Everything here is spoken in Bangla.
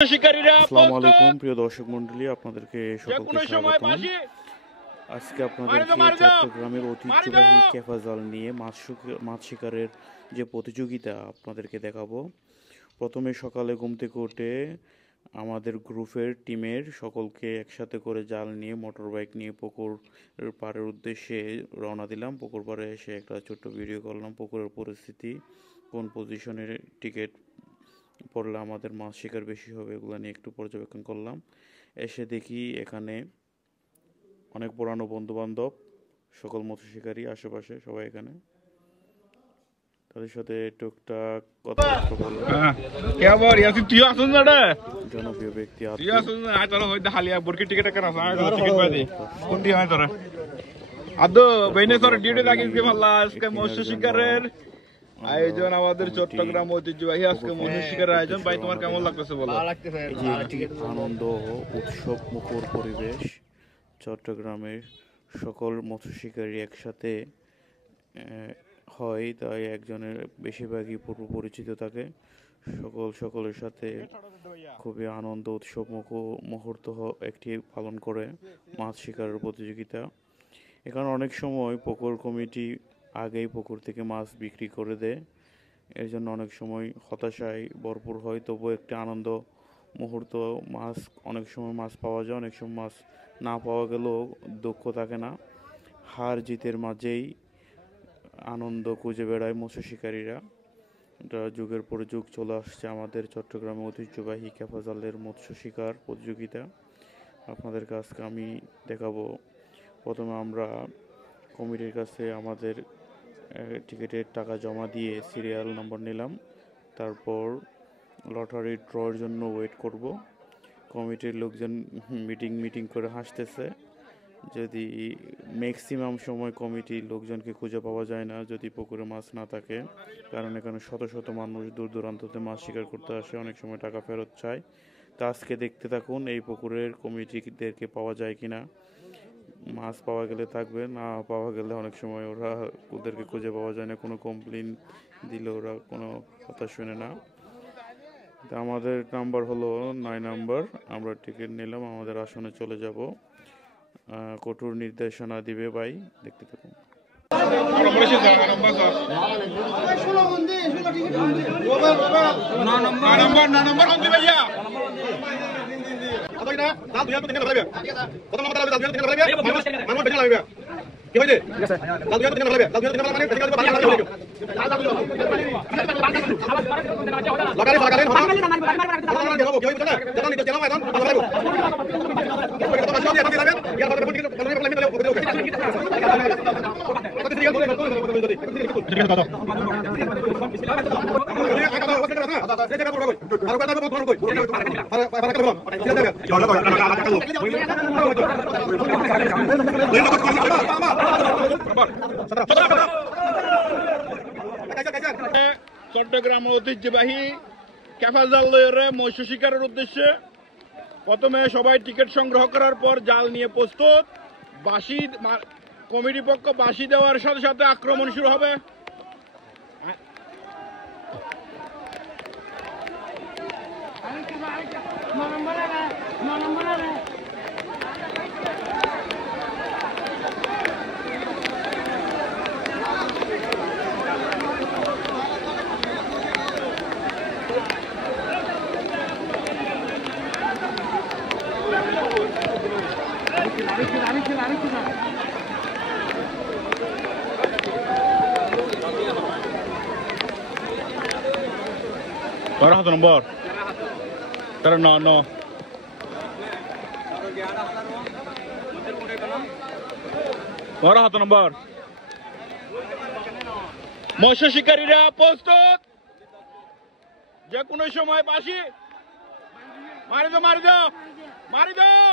আসসালামু আলাইকুম প্রিয় দর্শক মণ্ডলী, আপনাদেরকে সকলকে স্বাগতম। আজকে আপনাদেরকে চট্টগ্রামের ঐতিহ্যবাহী ক্যাফা জাল নিয়ে মাছ শিকারের যে প্রতিযোগিতা আপনাদেরকে দেখাবো। প্রথমে সকালে ঘুম থেকে উঠে আমাদের গ্রুপের টিমের সকলকে একসাথে করে জাল নিয়ে মোটর বাইক নিয়ে পুকুর পাড়ের উদ্দেশ্যে রওনা দিলাম। পুকুর পাড়ে এসে একটা ছোট্ট ভিডিও করলাম, পুকুরের পরিস্থিতি, কোন পজিশনের টিকিট পড়লে আমাদের মাছ শিকার বেশি হবে এগুলো নিয়ে একটু পর্যবেক্ষণ করলাম। এসে দেখি এখানে অনেক পুরানো বন্ধু বান্ধব, সকল মৎস্য শিকারী আশেপাশে সবাই এখানে, তাদের সাথে টুকটাক কথাবার্তা বললাম। জনপ্রিয় ব্যক্তি মৎস্য শিকারের আয়োজন, আমাদের চট্টগ্রাম ঐতিহ্যবাহী আজকে মৎস্য শিকারের আয়োজন। ভাই, তোমার কেমন লাগতেছে বলো? আনন্দ উৎসব মুখর পরিবেশ, চট্টগ্রামের সকল মৎস্য শিকারী একসাথে হয়, তাই একজনের বেশিরভাগই পূর্ব পরিচিত থাকে। সকলের সাথে খুবই আনন্দ উৎসব মুহূর্ত একটি পালন করে মাছ শিকারের প্রতিযোগিতা। এখানে অনেক সময় পুকুর কমিটি আগেই পুকুর থেকে মাছ বিক্রি করে দেয়, এর জন্য অনেক সময় হতাশায় ভরপুর হয়। তবুও একটি আনন্দ মুহূর্ত। অনেক সময় মাছ পাওয়া যায়, অনেক সময় মাছ না পাওয়া গেলেও দুঃখ থাকে না। হার জিতের মাঝেই আনন্দ খুঁজে বেড়ায় মৎস্য শিকারীরা। এটা যুগের পর যুগ চলে আসছে আমাদের চট্টগ্রামে ঐতিহ্যবাহী ক্যাফা জালের মৎস্য শিকার প্রতিযোগিতা। আপনাদের কাছে আমি দেখাবো। প্রথমে আমরা কমিটির কাছে আমাদের টিকিটের টাকা জমা দিয়ে সিরিয়াল নম্বর নিলাম, তারপর লটারি ড্রর জন্য ওয়েট করব। কমিটির লোকজন মিটিং করে হাসতেছে। যদি ম্যাক্সিমাম সময় কমিটির লোকজনকে খুঁজে পাওয়া যায় না যদি পুকুরে মাছ না থাকে, কারণ এখানে শত শত মানুষ দূর দূরান্ততে মাছ শিকার করতে আসে, অনেক সময় টাকা ফেরত চায়। তা আজকে দেখতে থাকুন এই পুকুরের কমিটিদেরকে পাওয়া যায় কিনা। মাছ পাওয়া গেলে থাকবে, না পাওয়া গেলে অনেক সময় ওদেরকে খুঁজে পাওয়া যায় না, কোনো কমপ্লেন দিলে ওরা কোনো কথা শুনে না। তা আমাদের নাম্বার হলো 9 নাম্বার। আমরা টিকিট নিলাম, আমাদের আসনে চলে যাব। কঠোর নির্দেশনা দিবে ভাই, দেখতে থাকুন। চট্টগ্রাম ঐতিহ্যবাহী ক্যাফা জাল লইরে মৎস্য শিকারের উদ্দেশ্যে প্রথমে সবাই টিকিট সংগ্রহ করার পর জাল নিয়ে প্রস্তুত। বাঁশি কমিটি পক্ষ বাঁশি দেওয়ার সাথে সাথে আক্রমণ শুরু হবে। Berapa satu nomor? Terus no. Berapa satu nomor? মৎস্য শিকারীরা প্রস্তুত, যে কোনো সময় বাঁশি মারি দাও।